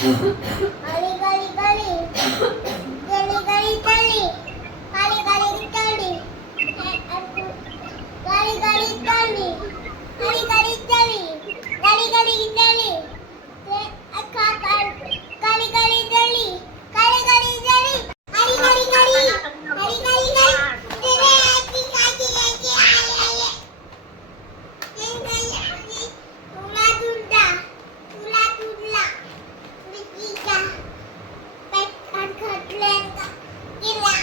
काली काली काली काली काली काली काली काली काली काली काली काली काली काली काली काली काली काली ते अक्का काली काली काली काली काली काली काली काली काली काली काली काली तेरे आकी काकी काकी आले तुला तुला तुला तुला बिकीका पेट खटलेन का किला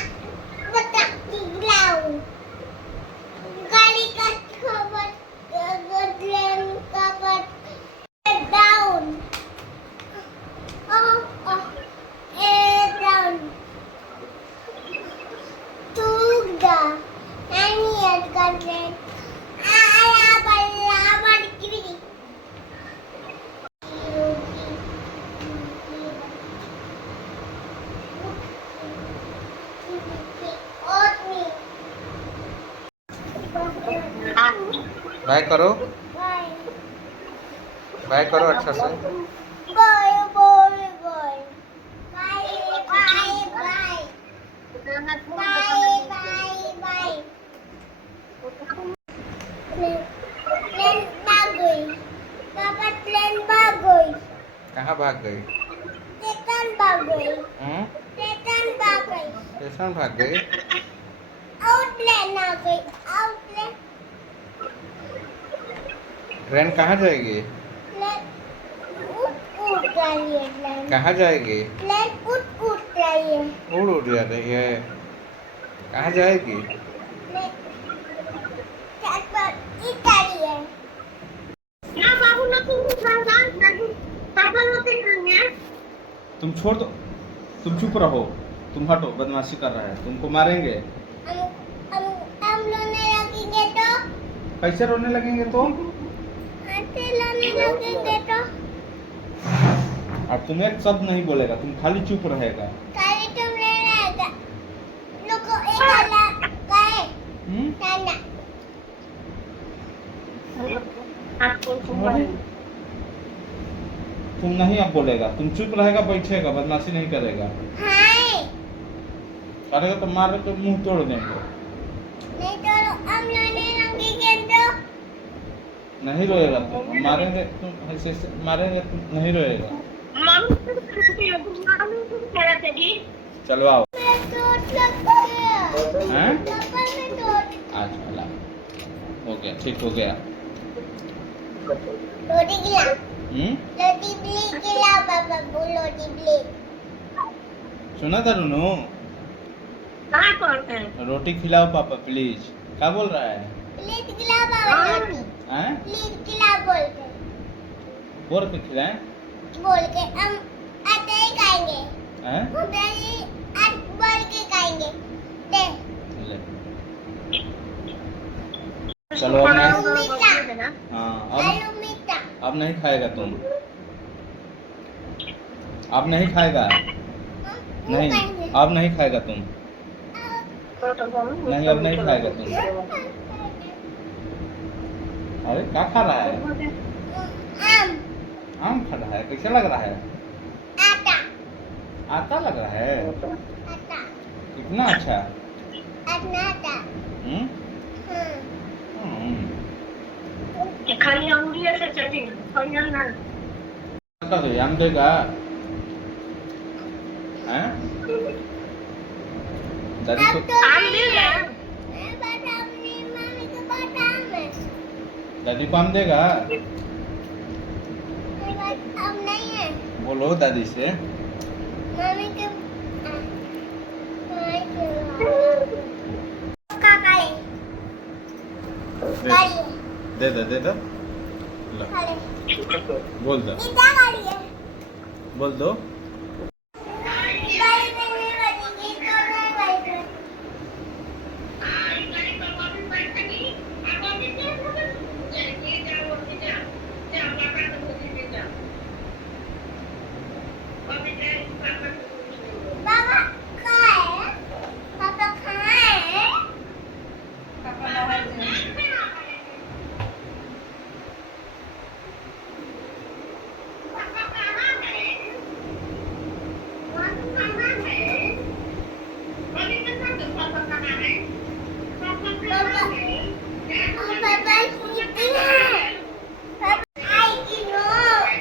बता किलाऊ गाड़ी का खबर गदलेन का बट डाउन ए डाउन तुगदा एनियत गदलेन आया बल्ला बड़की बाय करो, बाय बाय करो अच्छा से। Bye bye bye bye bye bye bye bye bye plane भाग गई पापा प्लेन भाग गई कहाँ भाग गई? स्टेशन भाग गई हम्म? स्टेशन भाग गई स्टेशन भाग गई? आउट प्लेन आ गई आउट प्लेन ट्रेन कहाँ जाएगी? प्लेन उठ उठ रही है प्लेन कहाँ जाएगी? प्लेन उठ उठ रही है उड़ उड़ जा रही है। कहाँ जाएगी? प्लेन छत पर इतारी है ना बाबू ना तुम खाना ना पापा लोग खाएंगे तुम छोड़ दो, तुम चुप रहो, तुम हटो, बदमाशी कर रहा है, तुमको मारेंगे। हम रोने लगेंगे तो कैसे रोने लगेंगे तो? ऐसे रोने लगेंगे तो अब तुम एक शब्द नहीं बोलेगा, तुम खाली चुप रहेगा। खाली तुम नहीं रहेगा लोगो एक वाला गए नाना तुम नहीं अब बोलेगा, तुम चुप रहेगा, बैठेगा, बदमाशी नहीं करेगा। हाय करेगा तो मार तो मुंह तोड़ देंगे। नहीं तो हम रोने लगेंगे तो नहीं रोएगा तो मारेंगे, तुम ऐसे ऐसे मारेंगे, तुम नहीं रोएगा। चलो आओ। मैं चोट लग गया हैं? पापा में चोट अच्छा ला, हो गया, ठीक हो गया। रोटी गिला रोटी बिली गिला पापा वो रोटी बिली सुना था रुनु? कहाँ पढ़ते हैं रोटी खिलाओ पापा प्लीज। क्या बोल रहा है? प्लीज गिला पापा रोटी हैं? प्लीज गिला बोलते बोल के खिलाएं? बोल के हम आते ही खाएंगे हैं? उधरी आज बोल के खाएंगे दे ले। चलो अब नहीं, आलू मीठा हाँ आलू मीठा अब नहीं खाएगा तुम, अब नहीं खाएगा, नहीं अब नहीं खाएगा तुम, नहीं अब नहीं खाएगा तुम। अरे क्या खा रहा है? आम आम खा रहा है, कैसे लग रहा है? आटा आता लग रहा है, आटा कितना अच्छा। आटा हम्म? हम्म। खाली अंगुलियों से चटी खाना ना आता तो आम देगा, हैं? दादी को आम देगा मैं बादाम नहीं मम्मी के बादाम है दादी को आम देगा? मेरे पास आम नहीं है बोलो दादी से। मम्मी के काकाले गाड़ी दे दो दे दो, लो खाले बोल दो, इतना गाड़ी है बोल दो। गाड़ी में नहीं बजेगी तो नहीं बजेगी बाबा कहाँ है पापा कहाँ है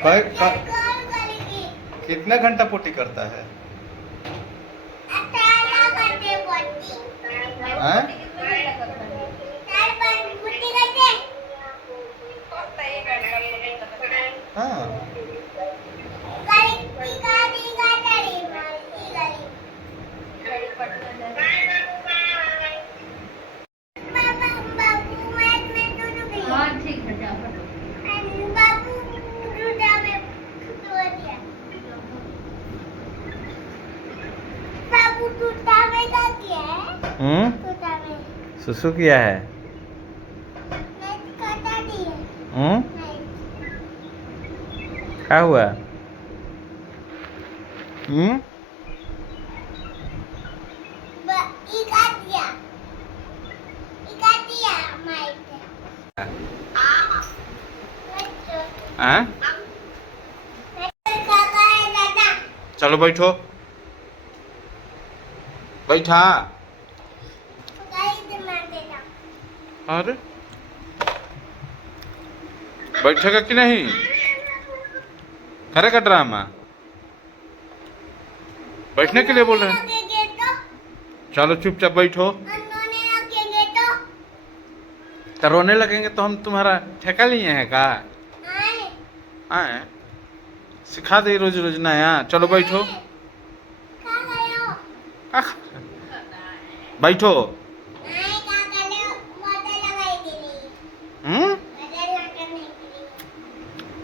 कौन करेगी? कितना घंटा पोटी करता है? 18 घंटे पोटी। हैं? चार पाँच पोटी करते। हाँ। हाँ ठीक है जा फटो। सुसु किया है? क्या हुआ? हाँ? चलो बैठो। बैठा। अरे बैठेगा कि नहीं? करेगा ड्रामा? बैठने के लिए बोल रहे हैं। चलो चुपचाप बैठो। तो रोने लगेंगे तो हम तुम्हारा ठेका लिए हैं का? आए सिखा दे रोज रोज नया। चलो बैठो। बैठो।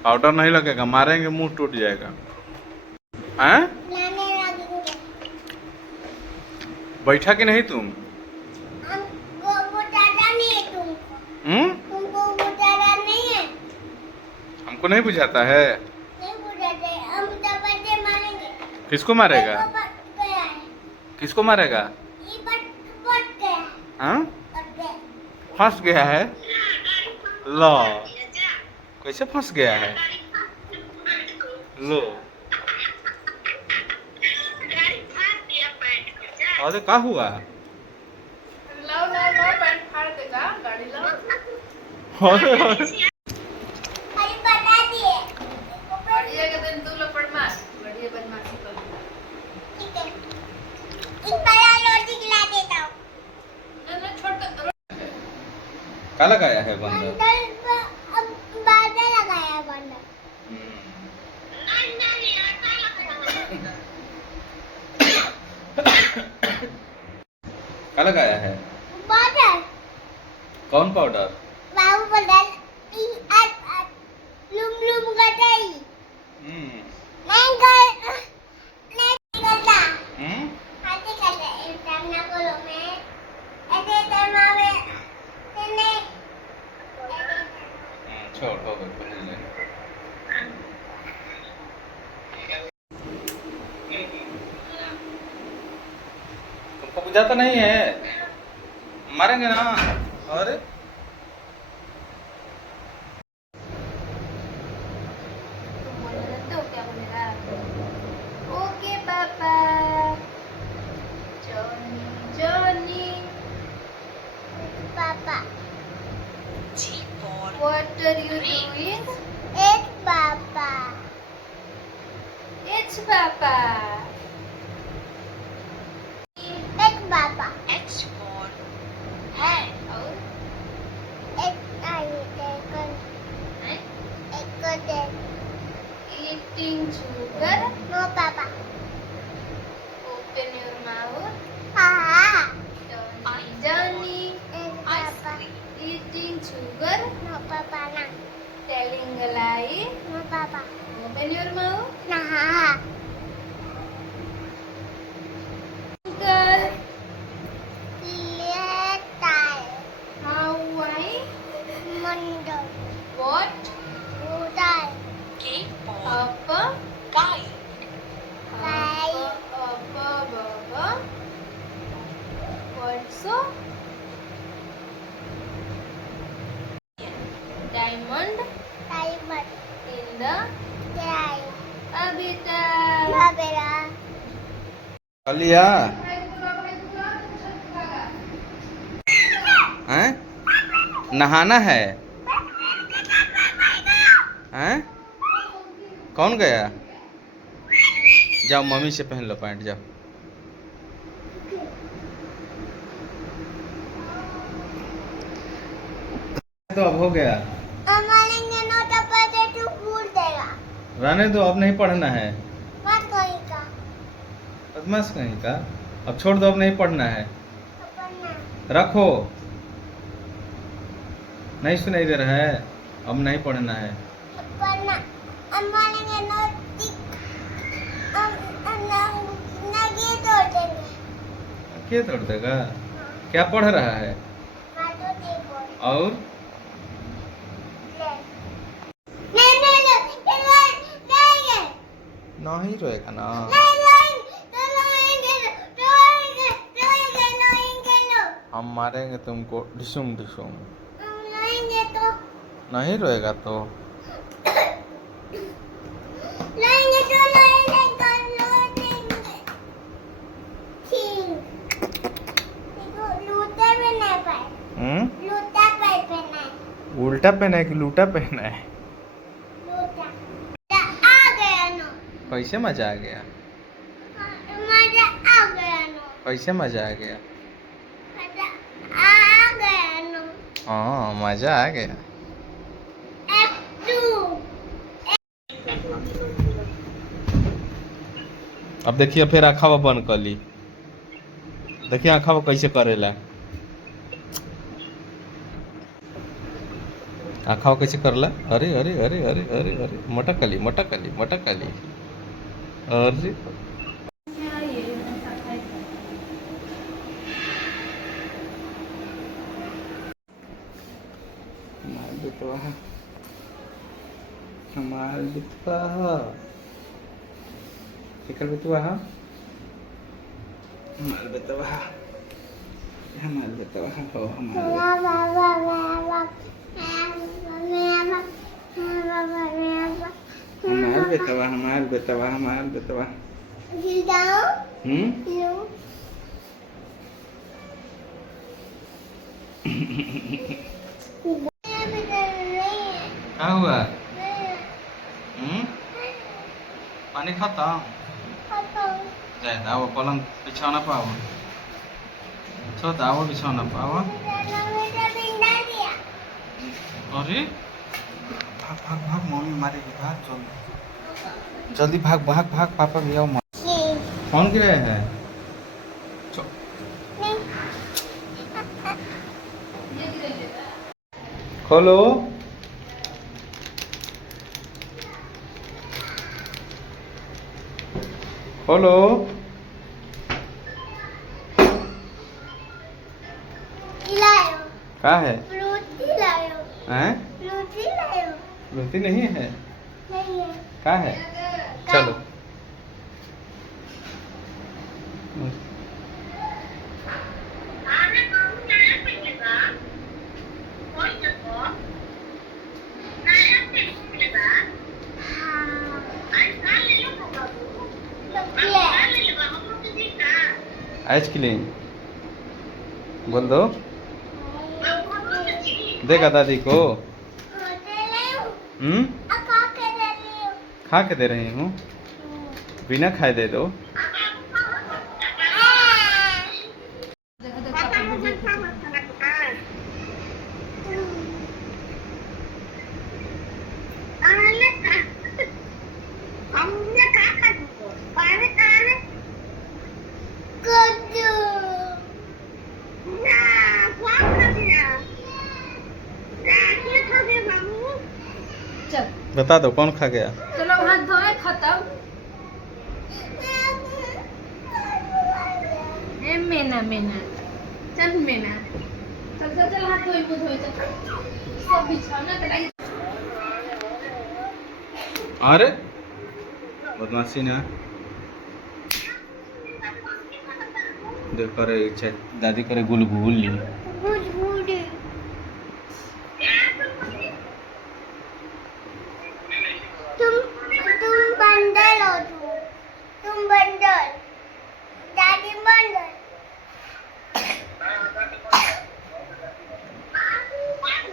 पाउडर नहीं लगेगा, मारेंगे मुंह टूट जाएगा। हैं? बैठा कि नहीं तुम? हमको नहीं बुझाता है। किसको मारेगा? किसको मारेगा? हाँ? फंस गया है? लो कैसे फंस गया है? लो अरे क्या हुआ? लाओ लाओ लाओ पैंट फाड़ देगा गाड़ी लाओ। बढ़िया के दिन तू लपड़ मार बढ़िया बदमाशी कर। ना छोटा क्या लगाया है बंदर? क्या लगाया है? कौन पाउडर? छोड़ हो गया पहले ले। तुमको बुझाता नहीं है? मारेंगे ना। अरे तो क्या बोलेगा? ओके पापा जॉनी जॉनी पापा what are you doing? एक पापा It's Papa. एक पापा है और एक आई हैं? एक को दे Eating sugar. नो पापा Open your mouth. हाँ Johnny एक पापा eating sugar. नो पापा ना Telling a lie. नो पापा Open your mouth. ना हाँ Girl, लेता how I मंडल what उड़ाई up गाई Baba. What so? Diamond diamond in the गाई habitat. बाबेरा लिया हैं? नहाना है हैं? कौन गया? जाओ मम्मी से पहन लो पैंट, जाओ। तो अब हो गया। हमारे नोट पर तू भूल देगा। रहने दो, अब नहीं पढ़ना है। मत कोई का बदमाश कहीं का। अब छोड़ दो, अब नहीं पढ़ना है। अपना रखो। नहीं सुनाई दे रहा है? अब नहीं पढ़ना है। अपना हमारे नोट नगे तोड़ देंगे। क्या तोड़ देगा? क्या पढ़ रहा है? मारो देखो। और नहीं नहीं नहीं नहीं नहीं रोएगा ना। हम मारेंगे तुमको डिशुम डिशुम। नहीं रोएगा तो उल्टा पहना है कि लूटा पहना है? कैसे मजा आ गया? कैसे मजा आ गया? हाँ मजा आ गया। अब देखिए फिर आँखा बंद कर ली। देखिए आँखा कैसे करेला। आँखा कैसे करला? अरे अरे अरे अरे अरे अरे मटकली मटकली मटकली। अरे हमार बितवा चिकल बितवा हमार बितवा हमार बितवा हो हमार बितवा हमार बितवा हमार बितवा। क्या हुआ? पानी खाता जाए वो पलंग बिछाना पाओ छो दाओ बिछाना पाओ। अरे भाग भाग भाग मम्मी मारेगी, भाग जल्दी जल्दी भाग भाग भाग पापा भी आओ। कौन गिरे हैं? खोलो। खोलो। क्या है? हैं? रोटी नहीं है? क्या है? चलो आइसक्रीम बोल दो। देगा दादी को? खा के दे रही हूँ। बिना खाए दे दो। बता दो कौन खा गया? चलो हाथ धोए खत्म। मेना मेना चल मेना चल चल चल हाथ धोई मुंह धोई चल सब बिछौना पे लगी। अरे बदमाशी ना देख करे दादी करे गुलगुल तुम बंदर हो तुम बंदर दादी बंदर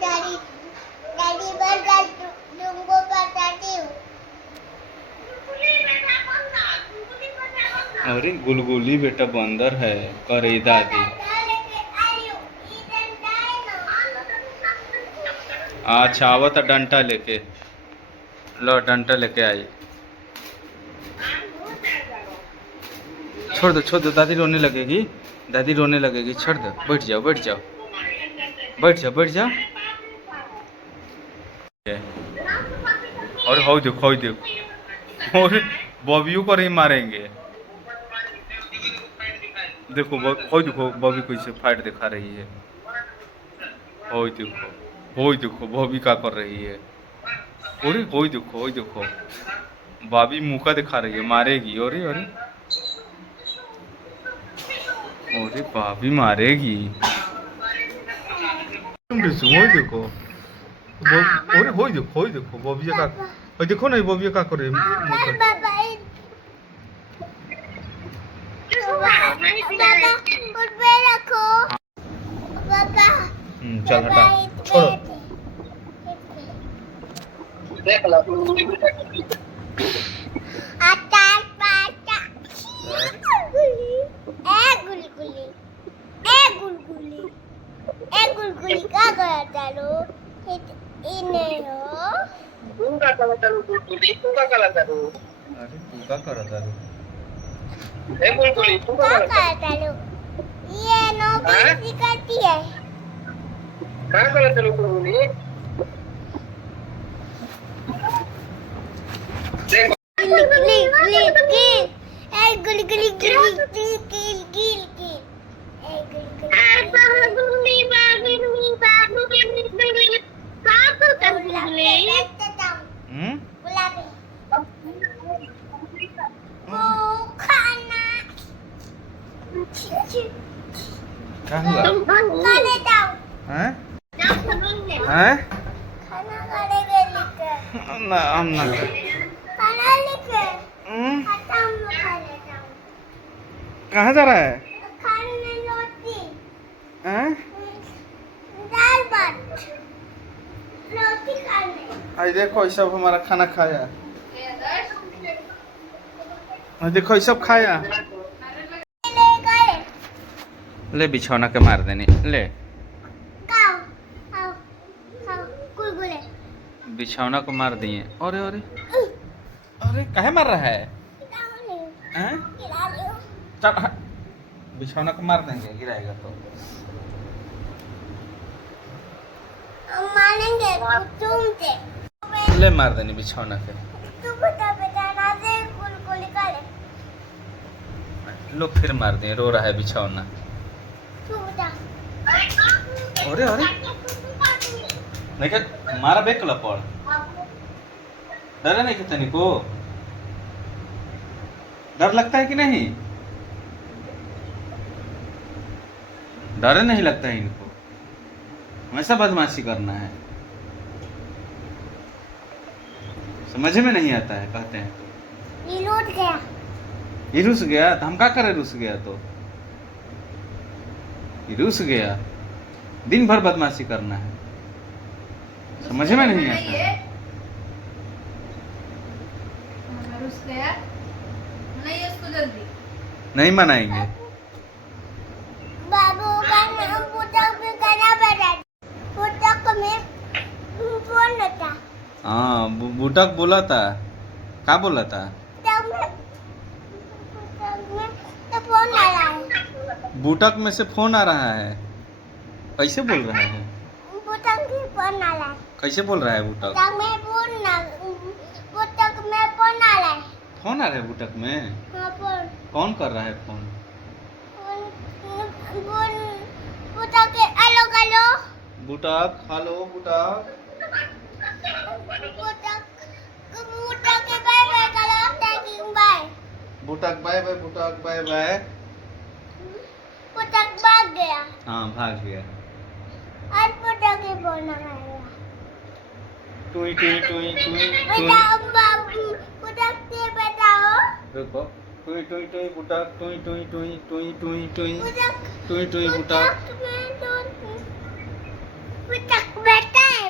दादी दादी बंदर तुमको बताती हूँ अरे गुलगुली बेटा बंदर है, करे दादी। अच्छा आवत डंटा लेके, लो डंटा लेके आई। छोड़ दो, दादी रोने लगेगी, दादी रोने लगेगी, छोड़ दो, बैठ जाओ बैठ जाओ बैठ जाओ बैठ जाओ। और हो देखो और बॉबियों को नहीं मारेंगे। देखो हो देखो बॉबी कैसे फाइट दिखा रही है। हो देखो बॉबी क्या कर रही है। अरे हो देखो बॉबी मुका दिखा रही है, मारेगी। अरे अरे अरे बॉबी मारेगी। हो देखो अरे हो देखो बॉबी का, देखो ना बॉबी का कर रही है। चल हटा, छोड़ो। गुलगुली का गया चालू इने हो अरे तू का करत है? का चालू ये नो भी करती है। क्या करत है गुलगुली? क्या हुआ? हैं? हैं? ना हम ना कहाँ जा रहा है? हैं? आज देखो ये सब हमारा खाना खाया। आज देखो ये सब खाया। ले बिछौना के मार देने ले। बिछौना को मार दिए। अरे अरे अरे काहे मार रहा है? हैं? चल बिछौना को मार देंगे, गिराएगा तो मारेंगे तुमसे। ले मार देनी बिछौना के। तू बता ना दे गुलगुली का ले। लो फिर मार दिए, रो रहा है बिछौना। तू बता। अरे अरे नहीं क्या मारा बेक कला पड़ डर नहीं कितनी को डर लगता है कि नहीं? डर नहीं लगता है इनको, हमेशा बदमाशी करना है, समझ में नहीं आता है। कहते हैं ये लौट गया, ये रुस गया तो हम क्या करें? रुस गया तो ये रुस गया, दिन भर बदमाशी करना है, समझ में नहीं आता है। रुस गया नहीं, उसको जल्दी नहीं मनाएंगे। बाबू का नाम पुस्तक में करना पड़ा, पुस्तक में फोन था। हाँ बूटक बोला था, क्या बोला था? पुस्तक में तो फोन आ रहा है। बूटक में से फोन आ रहा है, कैसे बोल रहा है? पुस्तक में फोन आ रहा है। कैसे बोल रहा है बूटक? पुस्तक में फोन आ रहा है। फोन आ रहा है बूटक में? हाँ फोन। कौन कर रहा है फोन? Pustak hello hello. Bootak hello Bootak. Pustak के बाय बाय करो, thank you bye. Bootak bye bye, Bootak bye bye. Pustak भाग गया। हाँ भाग गया। आज पुस्तक के फोन आ रहा है। टुई टुई टुई टुई टुई। बताओ बाबू, पुस्तक से बताओ। रुको टुई टुई टुई बूटक, टुई टुई टुई टुई टुई टुई पुस्तक टुई टुई बूटक। पुस्तक बैठा है।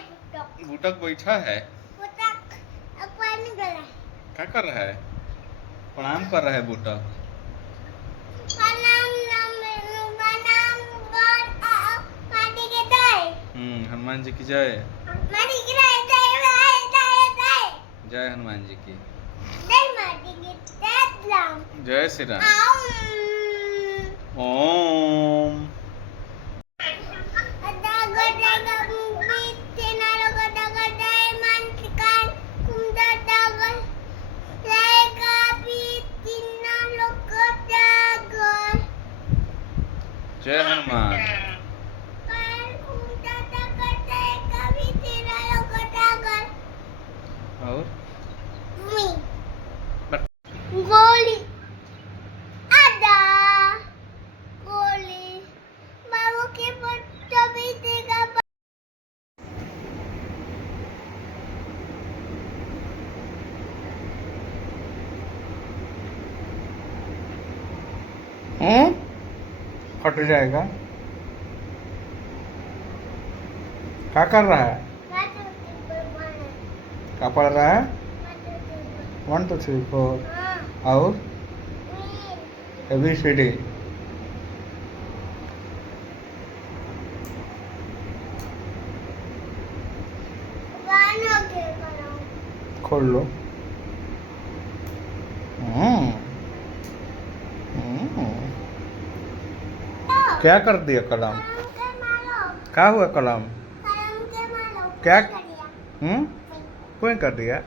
बूटक बैठा है। पुस्तक पानी गला है। क्या कर रहा है? प्रणाम कर रहा है बूटक। हनुमान जी की जय। मारी गिराए जय जय हनुमान जी की। जय मारी की जय राम जय श्री राम। आऊं ओम। ada godaga bukit tenaga godaga daiman ikan kumda dagal lega pitina logodaga जय Hanuman. kan kumda dagal lega pitina logodaga और mi goli ada goli baru ke tapi tiga फट जाएगा। क्या कर रहा है? क्या पढ़ रहा है? 1 2 3 4 और ABCD। खोल लो। क्या कर दिया कलम? क्या हुआ कलम? क्या? कोई कर दिया?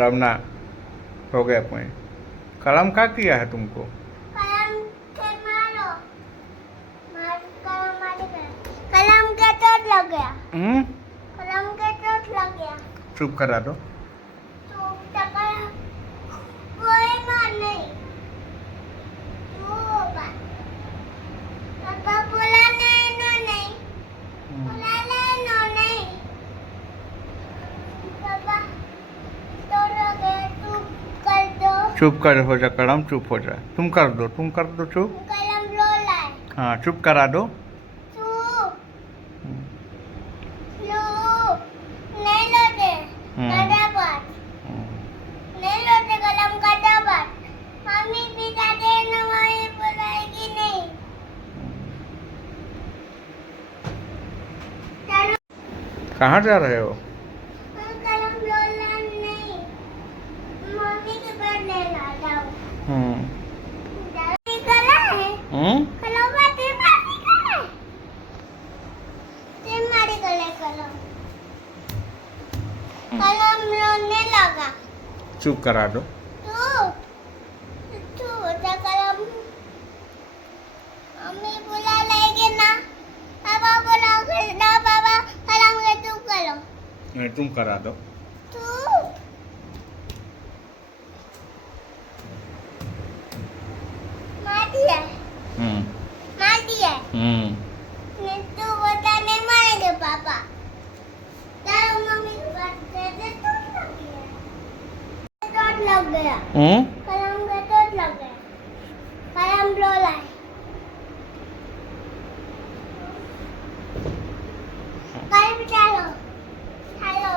रमना हो गया कोई। कलम क्या किया है तुमको? कलम के चोट लग गया। हम्म? कलम के चोट लग गया। चुप करा दो। तो टकरा कोई बात नहीं। पापा बोला नहीं नो नहीं बोला नहीं नो नहीं पापा तो लगे तू कर दो चुप कर हो जा कलम, चुप हो जा। तुम कर दो चुप। कलम लो लाए हाँ चुप करा दो। तू लो नहीं लो दे कटापट नहीं लो दे कलम कटापट मम्मी पिता देना मम्मी बोलाएगी नहीं। कहाँ जा रहे हो? कलम लोला नहीं मम्मी के पास लेना जाओ। कला है कलम बाटे बाटी कला ते मारी गले कलम रोने लगा। चुप करा दो। तू बता कलम मम्मी बुला लेगी ना पापा बुलाओगे ना पापा कलम के तू करो नहीं तुम करा दो। तू मार दिया नहीं तू बता नहीं मारेंगे पापा चलो मम्मी के पास दे दे चोट लग गया कलम का चोट लग गया कलम लो लाए कलम चलो हेलो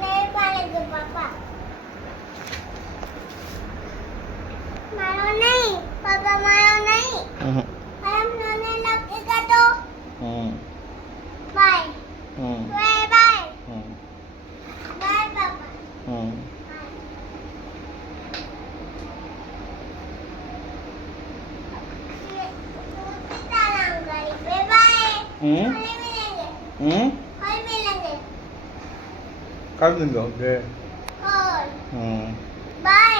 नहीं मारेंगे पापा मारो नहीं पापा मारो नहीं कलम रोने लगेगा तो बाय बाय बाय बाय पापा कर देंगे ओके। Bye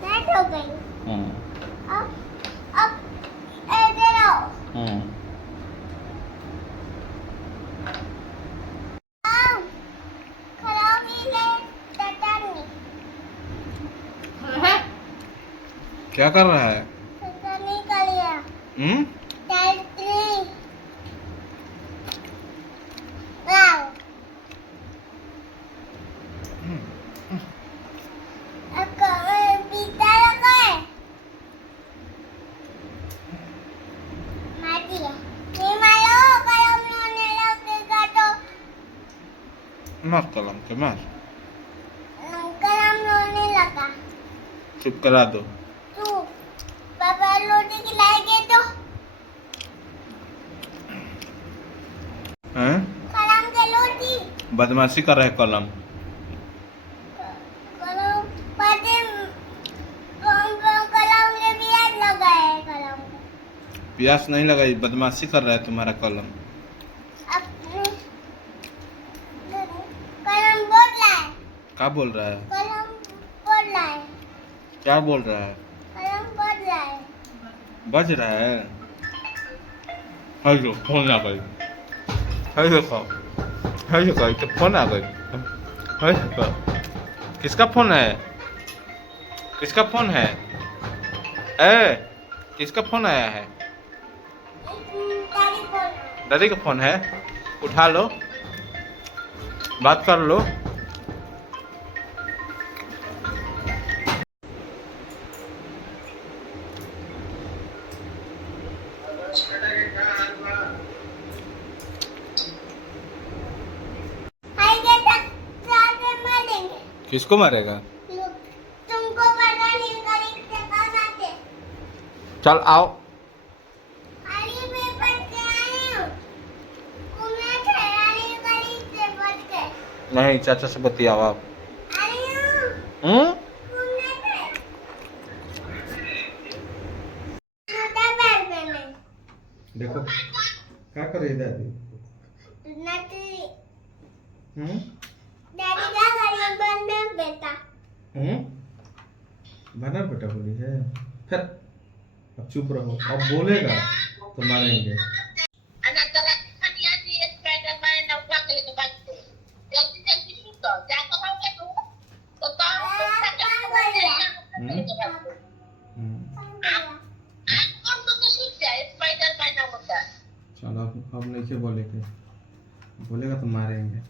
That okay. क्या कर रहा है? नहीं कर लिया हम्म? नहीं वाओ पिता लगा है मार दिया नहीं मारो कलम होने लगेगा तो मार कलम के मार। कलम होने लगा चुप करा दो। तू पापा रोटी खिलाएंगे तो हैं? कलम के रोटी बदमाशी कर रहा है कलम। कलम पाते कलम के बियाज लगा है कलम प्यास नहीं लगाई, बदमाशी कर रहा है तुम्हारा कलम। अपने कलम बोल रहा है क्या बोल रहा है? कलम बोल रहा है क्या बोल रहा है? कलम बोल रहा है बज रहा है। हेलो फोन आ गई। हेलो तो फोन आ गई। हेलो किसका फोन है? किसका फोन है? ए किसका फोन आया है? तारीफ बोल रहा दादी का फोन है। उठा लो, बात कर लो। आएंगे तक साथ में मारेंगे किसको मारेगा? लोग तुमको पता नहीं करीब से कहाँ आते चल आओ। अरे मैं पढ़ के आई हूँ घूमने ठहराने करीब से पढ़ के नहीं, चाचा से बतियाओ आप। आई हूँ घूमने थे छोटा बैग में मैं देखो क्या कर रही दादी? नटी हम्म? डैडी का गरीब बंदे बेटा बना बेटा बोली है। फिर अब चुप रहो, अब बोलेगा तो मारेंगे। Anak lelaki kan dia di Spiderman nak pulang ke bantu. Jangan suka. Jangan kau kan tu. Kau tahu tak Hmm? bantu. हम्म, Kau tu suka Spiderman nak pulang. चलो अब नहीं के बोलेगे, बोलेगा तो मारेंगे।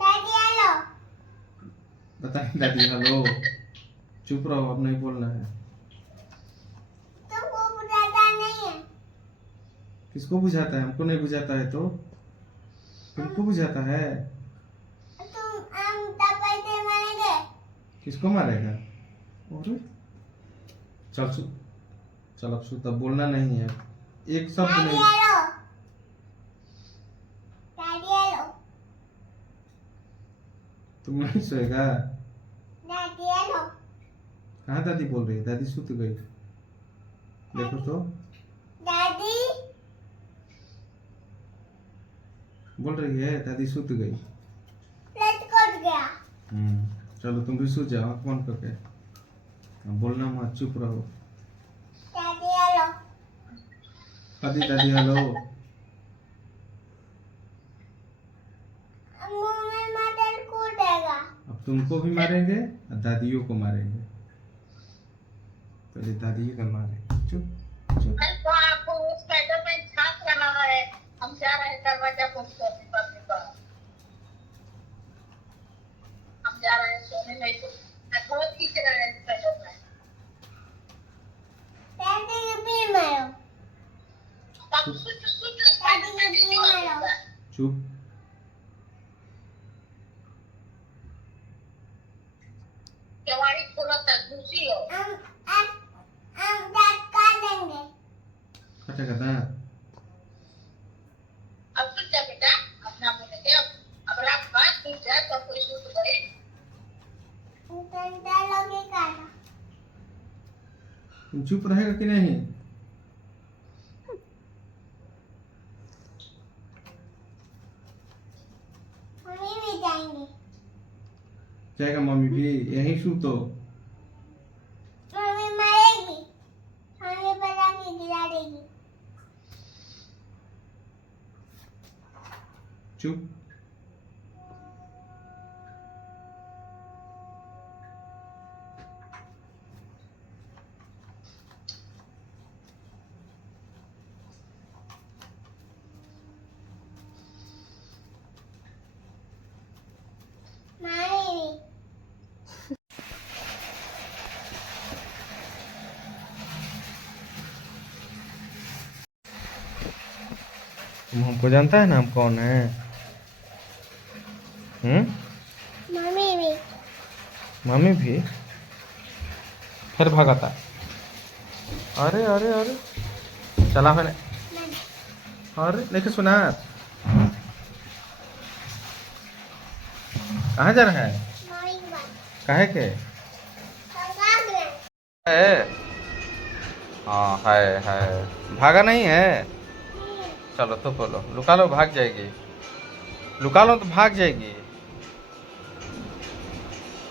डैडी हेलो बताइए दादी हेलो। चुप रहो, अब नहीं बोलना है। तुमको बुझाता नहीं है किसको बुझाता है? हमको नहीं बुझाता है तो तुमको बुझाता है। तुम हम तब पैसे मारेंगे किसको मारेगा? और चल सु चल अब सु, तब बोलना नहीं है, एक शब्द डैडी नहीं। हेलो डैडी हेलो तुम नहीं सोएगा? डैडी हेलो कहाँ दादी बोल रही है? दादी सुत गई, देखो तो। डैडी बोल रही है दादी सुत गई। प्लेट कट गया चलो तुम भी सो जाओ, आँख बंद करके। अब बोलना मत, चुप रहो। डैडी हेलो दादी दादी हेलो। मुंह में मटर कूदेगा अब तुमको भी मारेंगे और दादियों को मारेंगे। पहले दादी को मारे। चुप चुप। Kau aku Spiderman छाप रहा है. हम जा रहे हैं दरवाजा बंद करने पर. हम जा रहे हैं सोने नहीं तो. बहुत खींच रहे हैं Spiderman. डैडी के भी मारो Tapi susu Spiderman ini juga. चुप। केवाड़ी खोला तक घुसी हो. हम धक्का देंगे खचा खचा। अब सुन जा बेटा. अपना मुंह में अब रात बात सुन जा तो कोई सूट करे. घंटा लगेगा ना तुम चुप रहेगा कि नहीं? मम्मी भी जाएंगे जाएगा मम्मी भी, यहीं सो तो। मम्मी मारेगी हमें बना के गिरा देगी चुप। तुम हमको जानता है ना हम कौन है? मम्मी भी। मम्मी भी फिर भागता। अरे अरे अरे चला मैंने। अरे लेके सुना कहाँ जा रहा है? मम्मी की बात। काहे के सरकार में। है? हाँ है भागा नहीं है। चलो तो बोलो लुका लो भाग जाएगी। लुका लो तो भाग जाएगी।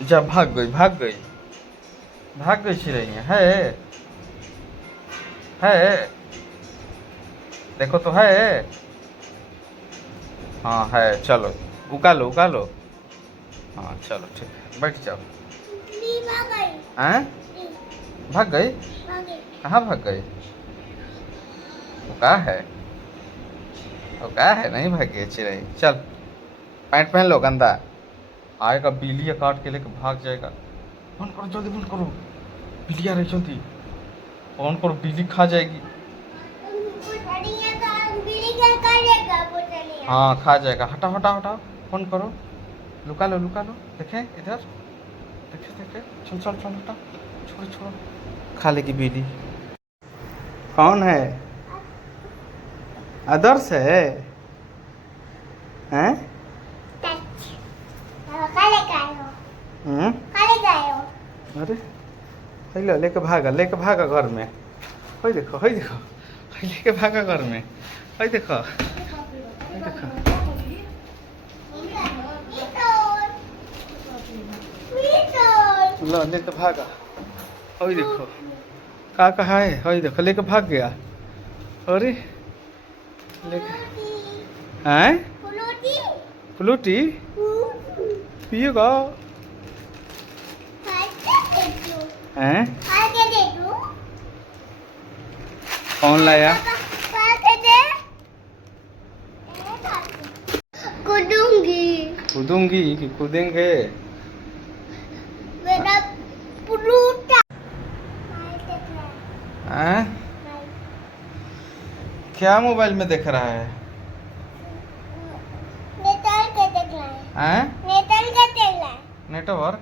जा भाग गई चिड़ैया है देखो तो है। हाँ है चलो उका लो हाँ चलो ठीक है बैठ जाओ। दी भाग गई। हैं दी भाग गई? भाग गई। कहाँ भाग गई? वो का है नहीं भाग गई चिड़ै। चल पैंट पहन लो गंदा। आएगा बिल्लियाँ काट के लेके भाग जाएगा। बंद करो जल्दी बंद करो। बिल्लियाँ रही चलती बंद करो बिल्ली खा जाएगी। पुतलियाँ का बिल्ली क्या करेगा पुतलियाँ? हाँ खा जाएगा। हटाओ बंद करो। लुका लो देखे इधर देखे चल हटाओ छोड़ो खा लेगी बिल्ली। कौन है? आदर्श है हैं? टच। काले काय हो? काले काय हो? अरे लो लेके भागा घर में। होई देखो लेके भागा घर में। होई देखो लो लेके भागा। होई देखो का कहा है। होई देखो लेके भाग गया। अरे लेके हैं फ्लूटी पिएगा हैं? कौन लाया? कूदूंगी कि कूदेंगे? मेरा पुलूटा। हैं? क्या मोबाइल में देख रहा है? हैं? नेटवर्क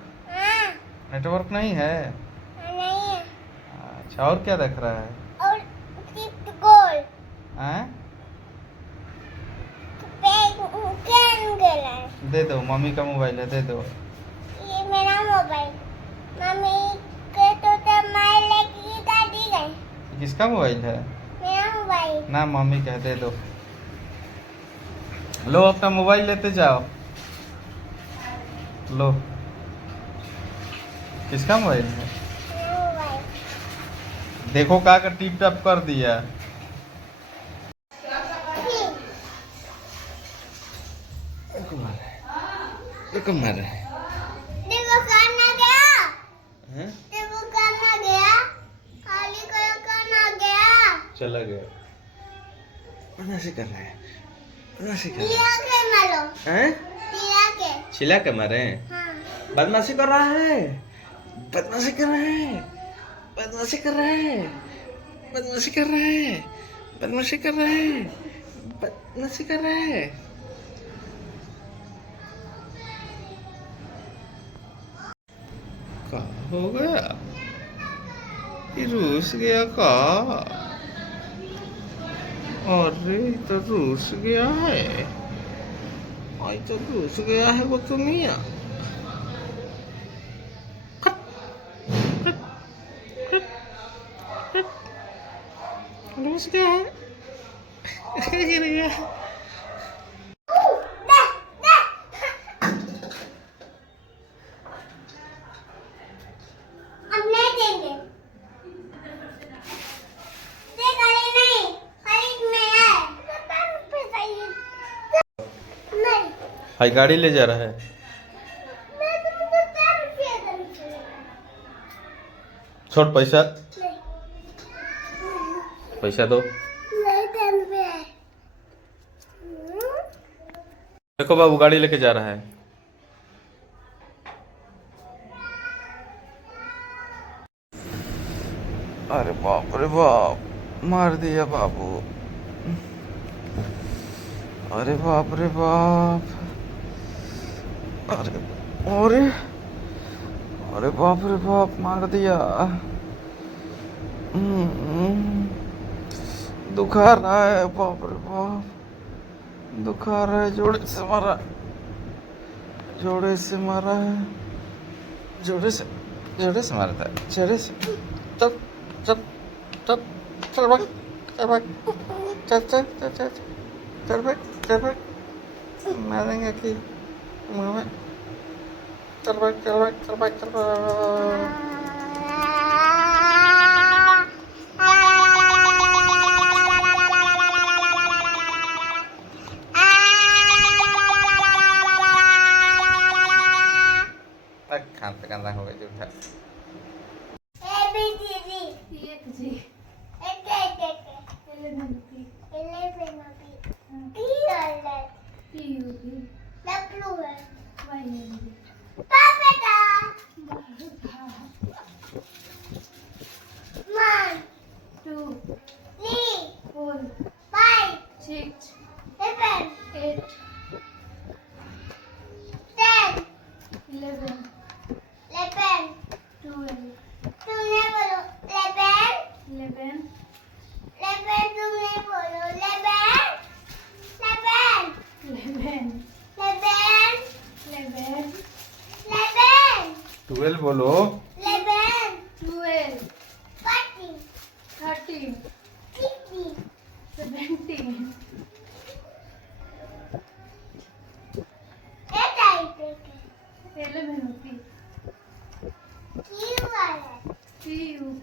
नेटवर्क नहीं है। अच्छा और क्या देख रहा है? हैं? दे दो मम्मी का मोबाइल है दे दो। ये मेरा मोबाइल मम्मी के तो मैं लेके गाड़ी गई। किसका मोबाइल है? मेरा मोबाइल। ना मम्मी का है दे दो। लो अपना मोबाइल लेते जाओ। लो किसका मोबाइल है? मेरा मोबाइल। देखो का टिप टॉप कर दिया। एक मार देखो खाना गया। हैं? देखो खाना गया। खाली करो खाना गया। चला गया। बदमाशी कर रहा है दिया के मारो। हैं? दिया के। चिल्ला के मारे? हाँ। बदमाशी कर रहा है। क्या हो गया? ये रूस गया का? अरे तो रूस गया है। आज तो रूस गया है वो मियाँ। रूस गया है। गिर गया। अब नहीं देंगे। दे खाली नहीं। खरीद में है। नहीं। हाई गाड़ी ले जा रहा है। मैं तुमको 10 रुपया दूंगी। छोड़ पैसा नहीं। पैसा दो। नहीं 10 रुपया है। देखो बाबू गाड़ी लेके जा रहा है। अरे बाप रे बाप मार दिया बाबू। अरे बाप रे बाप। अरे अरे अरे बाप रे बाप, मार दिया। दुखा रहा है, बाप रे बाप, दुखा रहा है। जोड़े से मारा, जोड़े से मारा है, जोड़े से मारा था, जोड़े से। चल चल चल चल भाग, चल भाग, चल चल चल चल चल भाग, चल भाग, मारेंगे कि मुँह में। चल भाग, चल भाग, चल भाग, चल भाग। खाते खाते हो गया जूठा। EFG LMNOP PUB YNB One, 2 three, 4 five, 6 seven, 8 ten, 11 eleven. 12 तुमने बोलो eleven, 11 eleven. तुमने बोलो eleven, eleven, 11 eleven, 11 eleven, 12 बोलो। 11, 12 14, 13 15, 17 LMNOP PUB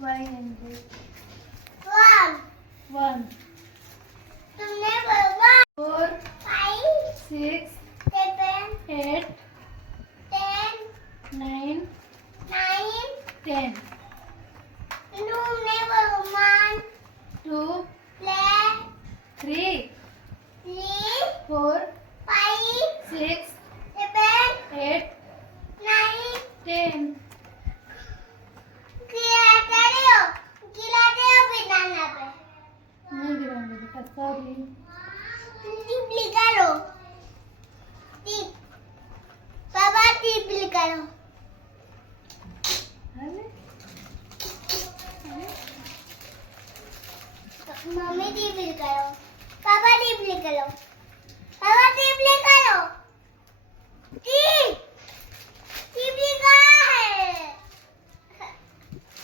YNB 1 तुमने बोलो 4 five, 6 seven, 8 ten, 9 nine. 10 तुमने बोलो one, 2 three, 3 4 five, 6 seven, 8 nine. 10 खिलाते हो बनाना पे नहीं गिराऊंगी बेटा सॉरी टिप निकालो टिप पापा टिप निकालो मम्मी टिप निकालो पापा टिप निकालो पापा टिप निकालो टिप टिप निकाल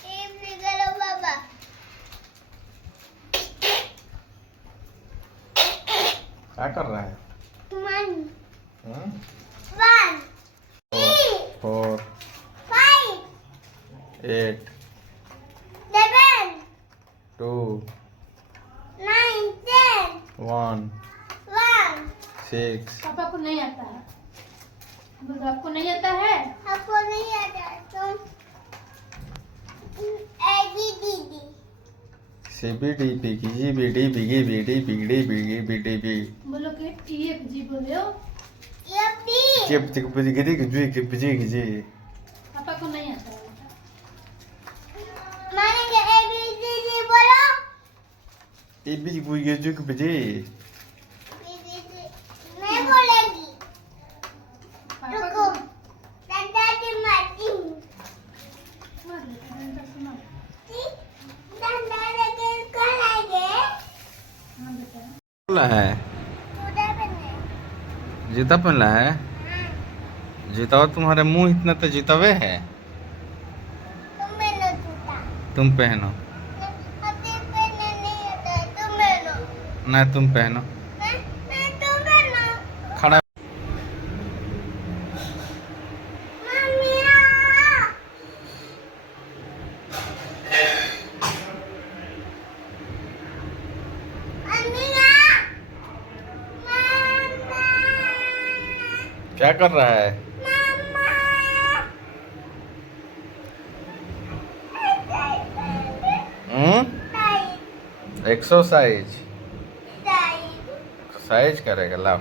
टिप निकालो पापा क्या कर रहा है? one हम्म? 1 3 4 5 8 7 2 9 10 1 1 6 पापा को नहीं आता है बोलो आपको नहीं आता है आपको नहीं आता तुम ऐसी दीदी CBD बिगी बीडी बिगी बीडी बिगड़ी बिगी बीडी बी बोलो कि EFG बोले हो ये भी केप तिक बिगी गिजी के बिजी गिजी। पापा को नहीं आता है मानेंगे ABCD बोलो ए बिजी बुगी जुक बिजी। ABCD मैं बोलेगी पापा रुको को दादा मारती हूँ मार लेते हैं तो सुनो दादा लेके कल आएंगे हाँ बेटा बोला है उधर बने जूता पहनला है। जूता तुम्हारे मुंह इतना तो जूतावे है। तुम पहनो जूता तुम पहनो। अभी पहनने नहीं आता है तुम पहनो ना तुम पहनो। मैं तुम पहनो खड़ा मम्मी क्या कर रहा है? एक्सरसाइज एक्सरसाइज करेगा लाओ।